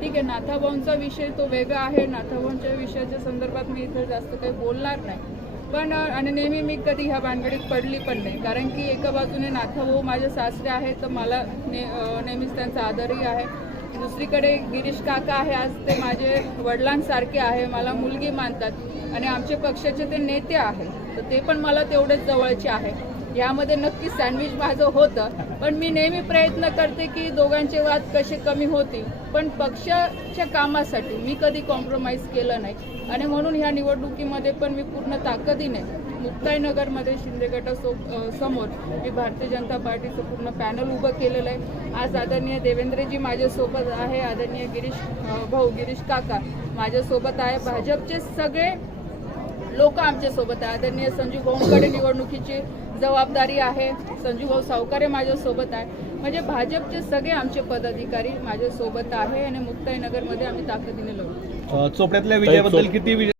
ठीक आहे नाथाभाऊंचा विषय तो वेगळा आहे. नाथाभाऊंच्या विषयाच्या संदर्भात मी इथं जास्त काही बोलणार नाही. पण आणि नेहमी मी कधी ह्या भानगडीत पडली पण नाही. कारण की एका बाजूने नाथाभाऊ माझे सासरे आहे तर मला ने नेहमीच त्यांचा आदरही आहे. दुसरीकडे गिरीश काका आहे आज ते माझे वडिलांसारखे आहे मला मुलगी मानतात. आणि आमचे पक्षाचे ते नेते आहेत तर ते पण मला तेवढेच जवळचे आहे. यामध्ये नक्की सँडविच माझं होतं. पण मी नेहमी प्रयत्न करते की दोघांचे वाद कसे कमी होतील. पण पक्षाच्या कामासाठी मी कधी कॉम्प्रोमाइज केलं नाही. आणि म्हणून ह्या निवडणुकीमध्ये पण मी पूर्ण ताकदीने मुक्ताईनगरमध्ये शिंदे गटासो समोर मी भारतीय जनता पार्टीचं पूर्ण पॅनल उभं केलेलं आहे. आज आदरणीय देवेंद्रजी माझ्यासोबत आहे. आदरणीय गिरीश भाऊ गिरीश काका माझ्यासोबत आहे. भाजपचे सगळे लोक आमच्यासोबत आहे आदरणीय संजू भाऊंकडे निवडणुकीची जबाबदारी आहे. संजू भाऊ सावकारे माझ्यासोबत आहे म्हणजे भाजपचे सगळे आमचे पदाधिकारी माझ्यासोबत आहे आणि मुक्ताईनगरमध्ये आम्ही ताकदीने लढू. चोपड्यातल्या विजयाबद्दल किती विजय